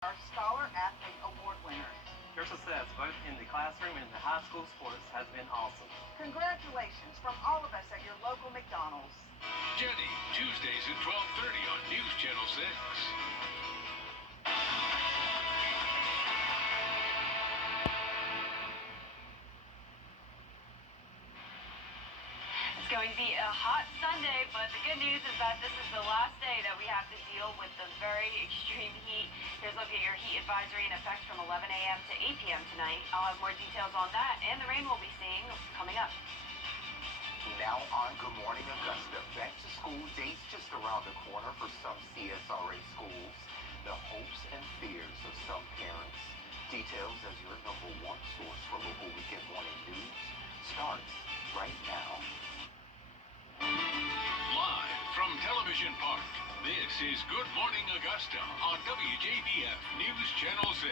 Our Scholar Athlete Award winners. Your success, both in the classroom and in the high school sports, has been awesome. Congratulations from all of us at your local McDonald's. Jenny, Tuesdays at 12:30 on News Channel 6. It's going to be a hot Sunday, but the good news is that this is the last day that we have to deal with the very extreme heat. Here's a look at your heat advisory in effect from 11 a.m. to 8 p.m. tonight. I'll have more details on that and the rain we'll be seeing coming up. Now on Good Morning Augusta, back to school dates just around the corner for some CSRA schools. The hopes and fears of some parents. Details as your number one source for local weekend morning news starts right now. Live from Television Park, this is Good Morning Augusta on Wjbf News Channel 6.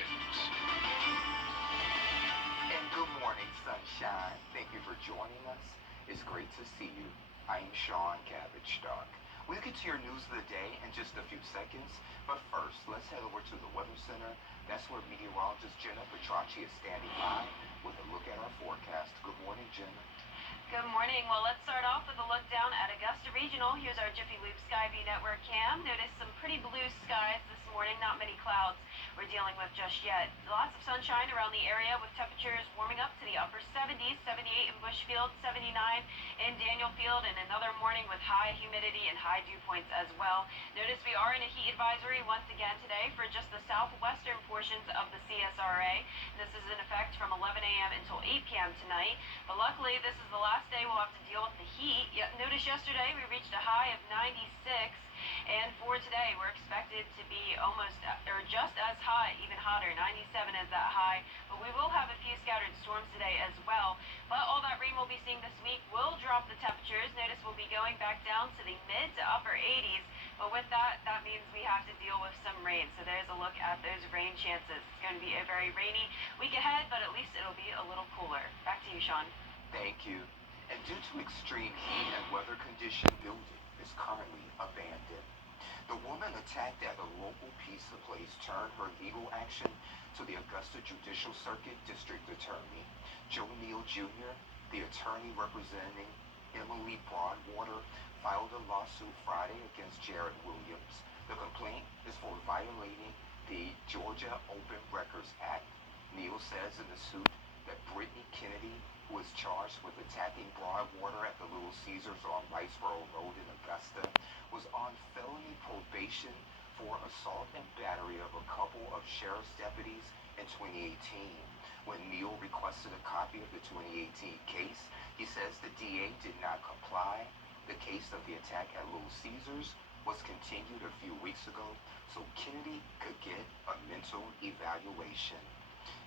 And good morning, sunshine. Thank you for joining us. It's great to see you. I'm Sean Cabbage-Stark. We'll get to your news of the day in just a few seconds, but first, let's head over to the Weather Center. That's where meteorologist Jenna Petracci is standing by with a look at our forecast. Good morning, Jenna. Good morning. Well, let's start off with a look down at Augusta Regional. Here's our Jiffy Lube Skyview Network cam. Notice some pretty blue skies this morning, not many clouds we're dealing with just yet. Lots of sunshine around the area with temperatures warming up to the upper 70s, 78 in Bushfield, 79 in Danielfield, and another morning with high humidity and high dew points as well. Notice we are in a heat advisory once again today for just the southwestern portions of the CSRA. This is in effect from 11 a.m. until 8 p.m. tonight, but luckily this is the last day we'll have to deal with the heat. Notice yesterday we reached a high of 96, and for today we're expected to be almost or just as high, even hotter. 97 is that high, but we will have a few scattered storms today as well. But all that rain we'll be seeing this week will drop the temperatures. Notice we'll be going back down to the mid to upper 80s, but with that means we have to deal with some rain. So there's a look at those rain chances. It's going to be a very rainy week ahead, but at least it'll be a little cooler. Back to you, Sean. Thank you. And due to extreme heat and weather condition, building is currently abandoned. The woman attacked at a local pizza place turned her legal action to the Augusta Judicial Circuit District Attorney. Joe Neal Jr., the attorney representing Emily Broadwater, filed a lawsuit Friday against Jared Williams. The complaint is for violating the Georgia Open Records Act. Neal says in the suit that Brittany Kennedy, who is charged with attacking Broadwater at the Little Caesars on Riceboro Road in Augusta, was on felony probation for assault and battery of a couple of sheriff's deputies in 2018. When Neal requested a copy of the 2018 case, he says the DA did not comply. The case of the attack at Little Caesars was continued a few weeks ago so Kennedy could get a mental evaluation.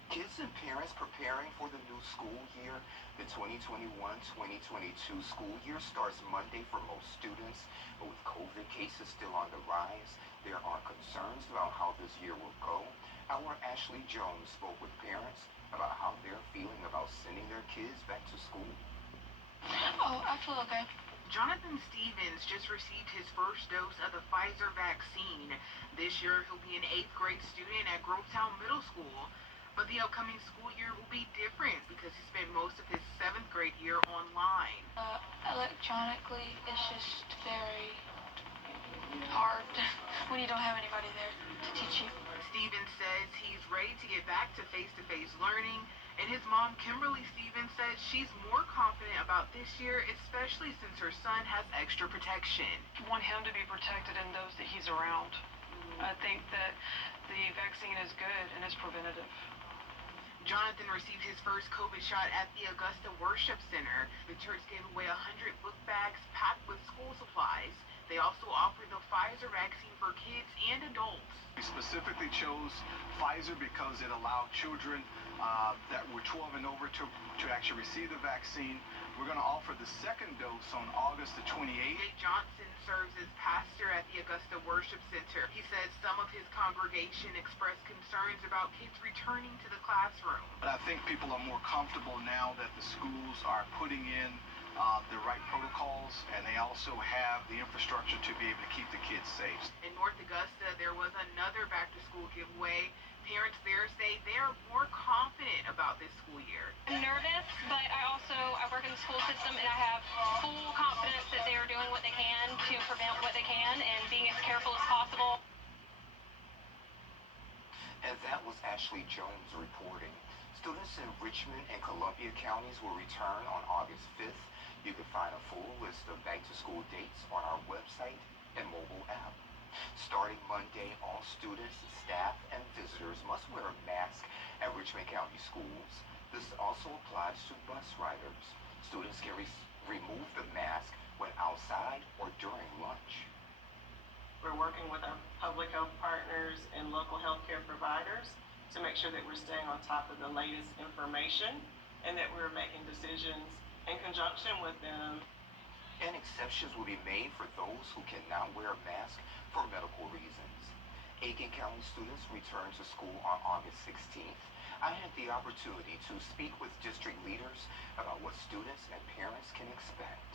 Kids and parents preparing for the new school year. The 2021-2022 school year starts Monday for most students, but with COVID cases still on the rise, there are concerns about how this year will go. Our Ashley Jones spoke with parents about how they're feeling about sending their kids back to school. Oh, I feel okay. Jonathan Stevens just received his first dose of the Pfizer vaccine. This year he'll be an 8th grade student at Grovetown Middle School. But the upcoming school year will be different because he spent most of his 7th grade year online. Electronically, it's just very hard when you don't have anybody there to teach you. Stevens says he's ready to get back to face-to-face learning, and his mom, Kimberly Stevens, says she's more confident about this year, especially since her son has extra protection. I want him to be protected and those that he's around. I think that the vaccine is good and it's preventative. Jonathan received his first COVID shot at the Augusta Worship Center. The church gave away 100 book bags packed with school supplies. They also offered the Pfizer vaccine for kids and adults. We specifically chose Pfizer because it allowed children that were 12 and over to actually receive the vaccine. We're going to offer the second dose on August the 28th. Jay Johnson serves as pastor at the Augusta Worship Center. He says some of his congregation expressed concerns about kids returning to the classroom. But I think people are more comfortable now that the schools are putting in the right protocols, and they also have the infrastructure to be able to keep the kids safe. In North Augusta, there was another back-to-school giveaway. Parents there say they are more confident about this school year. I'm nervous, but I work in the school system, and I have full confidence that they are doing what they can to prevent what they can and being as careful as possible. And that was Ashley Jones reporting. Students in Richmond and Columbia counties will return on August 5th. You can find a full list of back-to-school dates on our website and mobile app. Starting Monday, all students, staff, and visitors must wear a mask at Richmond County schools. This also applies to bus riders. Students can remove the mask when outside or during lunch. We're working with our public health partners and local healthcare providers to make sure that we're staying on top of the latest information and that we're making decisions in conjunction with them. And exceptions will be made for those who cannot wear a mask for medical reasons. Aiken County students return to school on August 16th. I had the opportunity to speak with district leaders about what students and parents can expect.